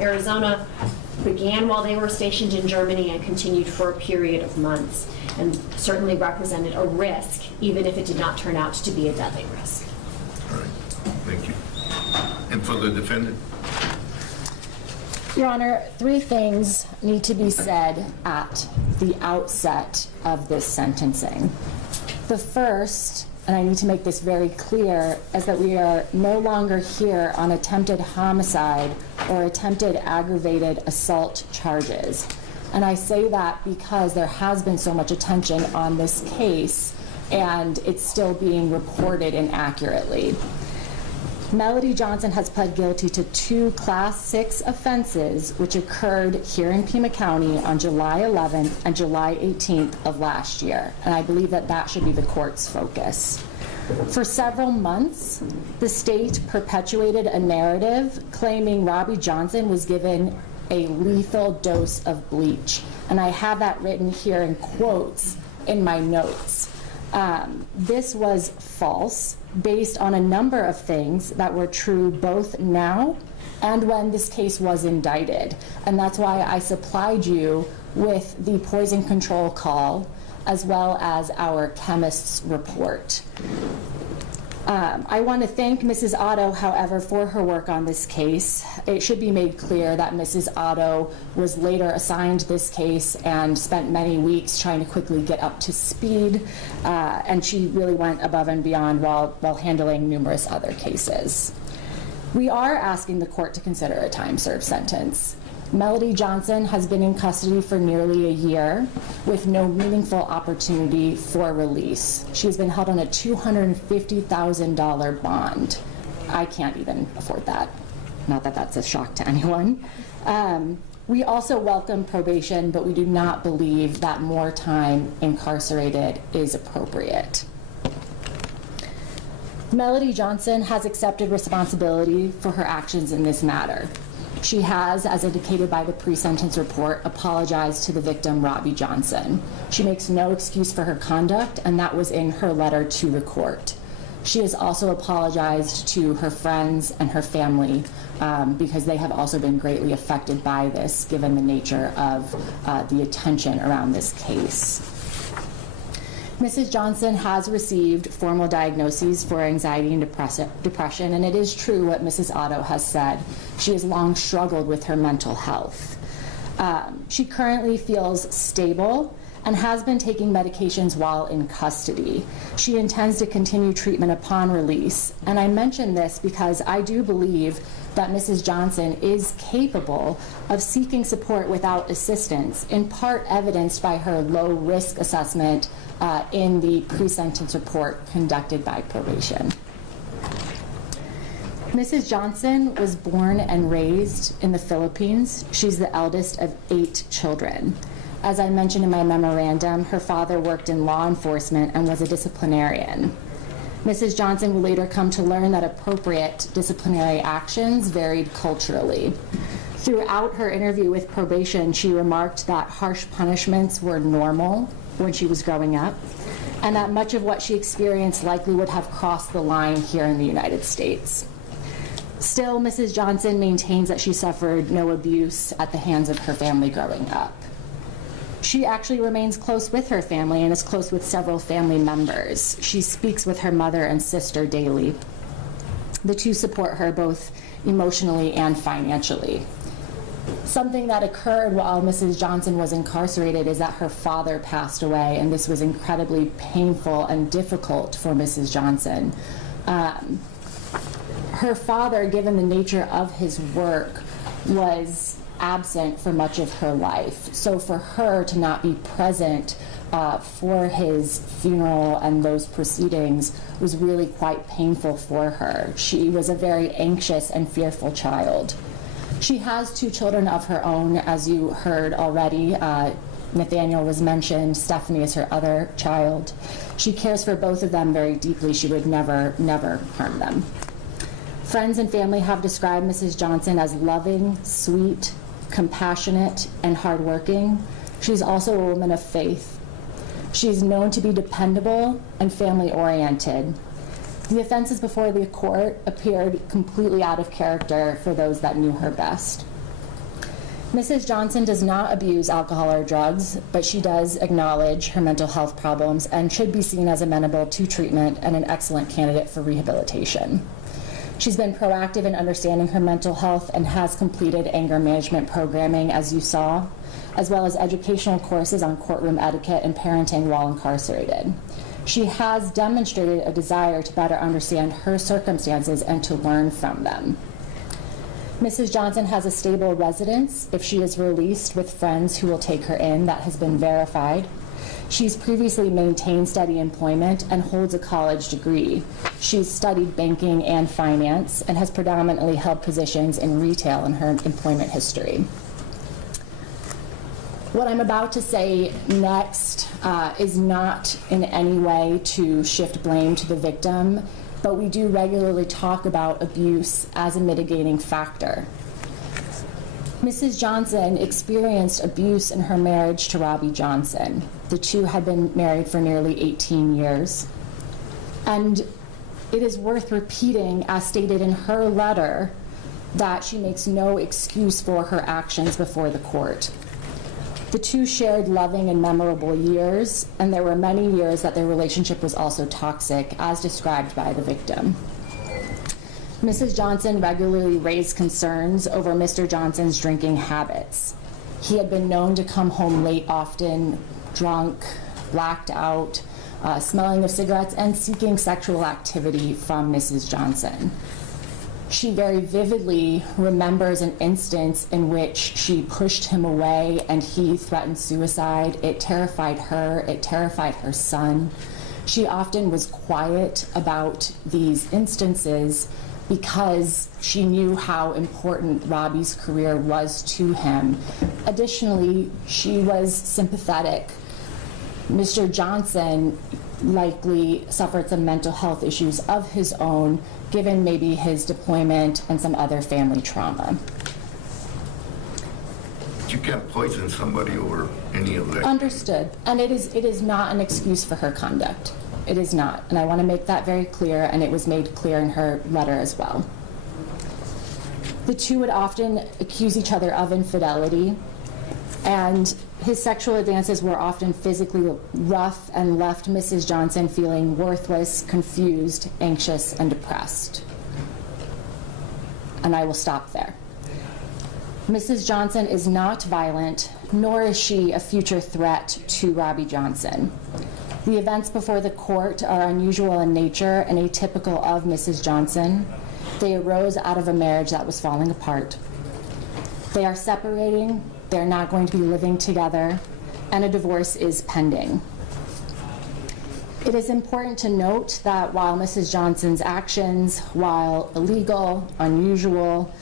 Arizona began while they were stationed in Germany and continued for a period of months, and certainly represented a risk, even if it did not turn out to be a deadly risk. All right, thank you. And for the defendant? Your Honor, three things need to be said at the outset of this sentencing. The first, and I need to make this very clear, is that we are no longer here on attempted homicide or attempted aggravated assault charges. And I say that because there has been so much attention on this case and it's still being reported inaccurately. Melody Johnson has pled guilty to 2 Class 6 offenses which occurred here in Pima County on July 11th and July 18th of last year. And I believe that that should be the court's focus. For several months, the state perpetuated a narrative claiming Robbie Johnson was given a lethal dose of bleach. And I have that written here in quotes in my notes. This was false based on a number of things that were true both now and when this case was indicted. And that's why I supplied you with the poison control call as well as our chemist's report. I want to thank Mrs. Otto, however, for her work on this case. It should be made clear that Mrs. Otto was later assigned this case and spent many weeks trying to quickly get up to speed, and she really went above and beyond while handling numerous other cases. We are asking the court to consider a time-served sentence. Melody Johnson has been in custody for nearly a year with no meaningful opportunity for release. She's been held on a $250,000 bond. I can't even afford that. Not that that's a shock to anyone. We also welcome probation, but we do not believe that more time incarcerated is appropriate. Melody Johnson has accepted responsibility for her actions in this matter. She has, as indicated by the pre-sentence report, apologized to the victim, Robbie Johnson. She makes no excuse for her conduct, and that was in her letter to the court. She has also apologized to her friends and her family because they have also been greatly affected by this, given the nature of the attention around this case. Mrs. Johnson has received formal diagnoses for anxiety and depression, and it is true what Mrs. Otto has said. She has long struggled with her mental health. She currently feels stable and has been taking medications while in custody. She intends to continue treatment upon release, and I mention this because I do believe that Mrs. Johnson is capable of seeking support without assistance, in part evidenced by her low risk assessment in the pre-sentence report conducted by probation. Mrs. Johnson was born and raised in the Philippines. She's the eldest of 8 children. As I mentioned in my memorandum, her father worked in law enforcement and was a disciplinarian. Mrs. Johnson will later come to learn that appropriate disciplinary actions varied culturally. Throughout her interview with probation, she remarked that harsh punishments were normal when she was growing up, and that much of what she experienced likely would have crossed the line here in the United States. Still, Mrs. Johnson maintains that she suffered no abuse at the hands of her family growing up. She actually remains close with her family and is close with several family members. She speaks with her mother and sister daily. The two support her both emotionally and financially. Something that occurred while Mrs. Johnson was incarcerated is that her father passed away, and this was incredibly painful and difficult for Mrs. Johnson. Her father, given the nature of his work, was absent for much of her life. So for her to not be present for his funeral and those proceedings was really quite painful for her. She was a very anxious and fearful child. She has 2 children of her own, as you heard already. Nathaniel was mentioned. Stephanie is her other child. She cares for both of them very deeply. She would never harm them. Friends and family have described Mrs. Johnson as loving, sweet, compassionate, and hardworking. She's also a woman of faith. She's known to be dependable and family-oriented. The offenses before the court appeared completely out of character for those that knew her best. Mrs. Johnson does not abuse alcohol or drugs, but she does acknowledge her mental health problems and should be seen as amenable to treatment and an excellent candidate for rehabilitation. She's been proactive in understanding her mental health and has completed anger management programming, as you saw, as well as educational courses on courtroom etiquette and parenting while incarcerated. She has demonstrated a desire to better understand her circumstances and to learn from them. Mrs. Johnson has a stable residence if she is released with friends who will take her in. That has been verified. She's previously maintained steady employment and holds a college degree. She's studied banking and finance and has predominantly held positions in retail in her employment history. What I'm about to say next is not in any way to shift blame to the victim, but we do regularly talk about abuse as a mitigating factor. Mrs. Johnson experienced abuse in her marriage to Robbie Johnson. The two had been married for nearly 18 years. And it is worth repeating, as stated in her letter, that she makes no excuse for her actions before the court. The two shared loving and memorable years, and there were many years that their relationship was also toxic, as described by the victim. Mrs. Johnson regularly raised concerns over Mr. Johnson's drinking habits. He had been known to come home late often, drunk, blacked out, smelling of cigarettes, and seeking sexual activity from Mrs. Johnson. She very vividly remembers an instance in which she pushed him away and he threatened suicide. It terrified her. It terrified her son. She often was quiet about these instances because she knew how important Robbie's career was to him. Additionally, she was sympathetic. Mr. Johnson likely suffered some mental health issues of his own, given maybe his deployment and some other family trauma. You can't poison somebody over any of that. Understood. And it is not an excuse for her conduct. It is not. And I want to make that very clear, and it was made clear in her letter as well. The two would often accuse each other of infidelity, and his sexual advances were often physically rough and left Mrs. Johnson feeling worthless, confused, anxious, and depressed. And I will stop there. Mrs. Johnson is not violent, nor is she a future threat to Robbie Johnson. The events before the court are unusual in nature and atypical of Mrs. Johnson. They arose out of a marriage that was falling apart. They are separating. They're not going to be living together, and a divorce is pending. It is important to note that while Mrs. Johnson's actions, while illegal, unusual,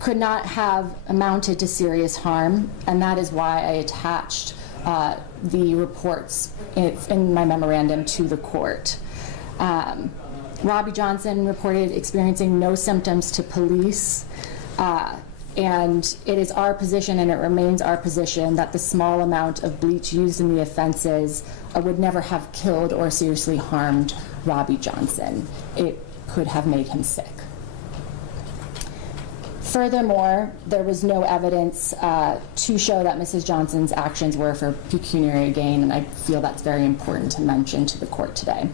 could not have amounted to serious harm, and that is why I attached the reports in my memorandum to the court. Robbie Johnson reported experiencing no symptoms to police. And it is our position, and it remains our position, that the small amount of bleach used in the offenses would never have killed or seriously harmed Robbie Johnson. It could have made him sick. Furthermore, there was no evidence to show that Mrs. Johnson's actions were for pecuniary gain, and I feel that's very important to mention to the court today.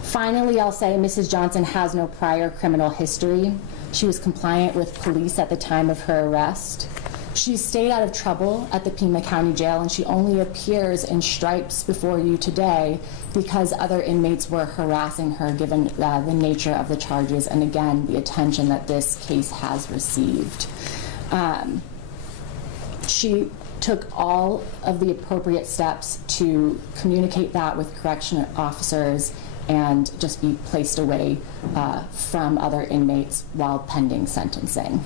Finally, I'll say Mrs. Johnson has no prior criminal history. She was compliant with police at the time of her arrest. She stayed out of trouble at the Pima County Jail, and she only appears in stripes before you today because other inmates were harassing her, given the nature of the charges and, again, the attention that this case has received. She took all of the appropriate steps to communicate that with correctional officers and just be placed away from other inmates while pending sentencing.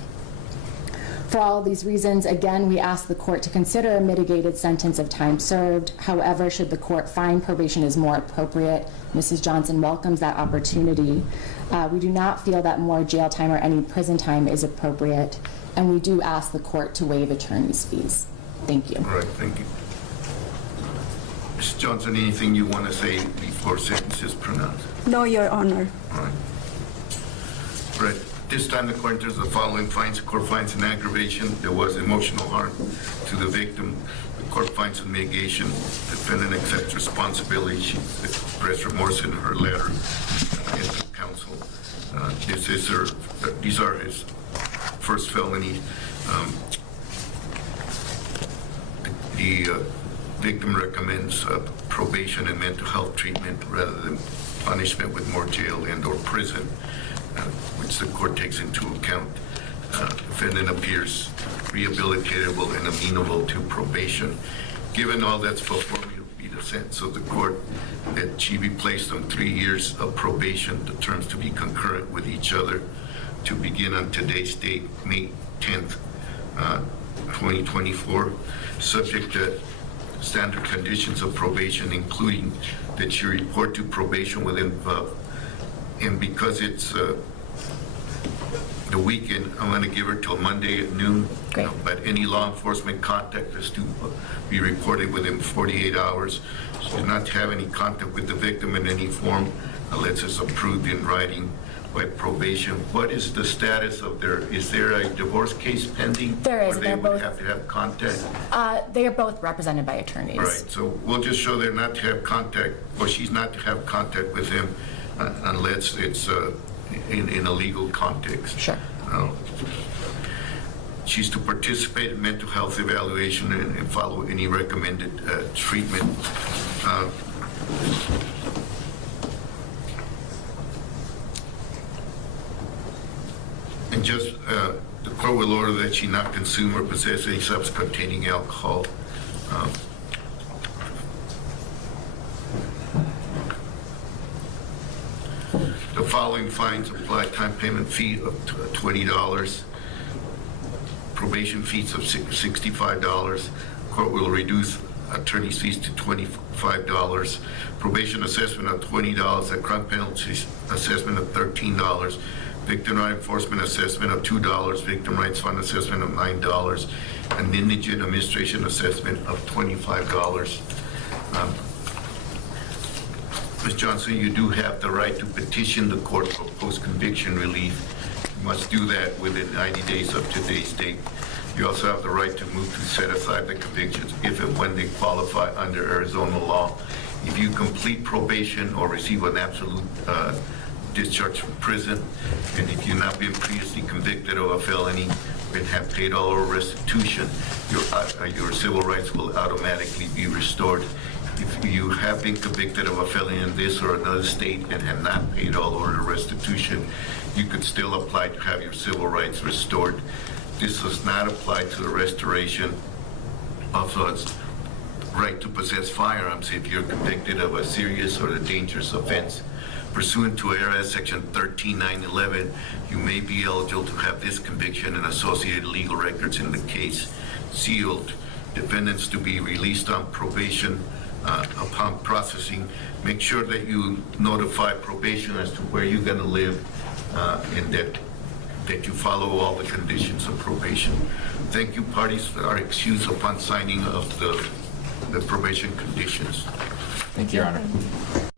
For all of these reasons, again, we ask the court to consider a mitigated sentence of time served. However, should the court find probation is more appropriate, Mrs. Johnson welcomes that opportunity. We do not feel that more jail time or any prison time is appropriate, and we do ask the court to waive attorney's fees. Thank you. All right, thank you. Ms. Johnson, anything you want to say before sentence is pronounced? No, Your Honor. All right. Brett, This time, the court enters the following fines. The court finds an aggravation. There was emotional harm to the victim. The court finds a mitigation. Defendant accepts responsibility. She expressed remorse in her letter to counsel. These are his first felony. The victim recommends probation and mental health treatment rather than punishment with more jail and/or prison, which the court takes into account. Defendant appears rehabilitatable and amenable to probation. Given all that's before me, it would be the sentence of the court that she be placed on 3 years of probation, the terms to be concurrent with each other, to begin on today's date, May 10th, 2024, subject to standard conditions of probation, including that she report to probation within, and because it's the weekend, I'm going to give her till Monday at noon. Great. But any law enforcement contact is to be reported within 48 hours. She does not have any contact with the victim in any form unless it's approved in writing by probation. What is the status of is there a divorce case pending? There is. Or they They're would both- have to have contact? They are both represented by attorneys. Right, so we'll just show they're not to have contact, or she's not to have contact with him unless it's in a legal context. Sure. She's to participate in mental health evaluation and follow any recommended treatment. And just, the court will order that she not consume or possess any substance containing alcohol. The following fines apply: time payment fee of $20, probation fees of $65. Court will reduce attorney's fees to $25, probation assessment of $20, a crime penalty assessment of $13, victim right enforcement assessment of $2, victim rights fund assessment of $9, and indigent administration assessment of $25. Ms. Johnson, you do have the right to petition the court for post-conviction relief. You must do that within 90 days of today's date. You also have the right to move to set aside the convictions if and when they qualify under Arizona law. If you complete probation or receive an absolute discharge from prison, and if you've not been previously convicted of a felony and have paid all or restitution, your civil rights will automatically be restored. If you have been convicted of a felony in this or another state and have not paid all or restitution, you could still apply to have your civil rights restored. This does not apply to the restoration of the right to possess firearms if you're convicted of a serious or a dangerous offense. Pursuant to ARS Section 13911, you may be eligible to have this conviction and associated legal records in the case sealed. Defendants to be released on probation upon processing. Make sure that you notify probation as to where you're going to live and that you follow all the conditions of probation. Thank you, parties, are excused upon signing of the probation conditions. Thank you, Your Honor.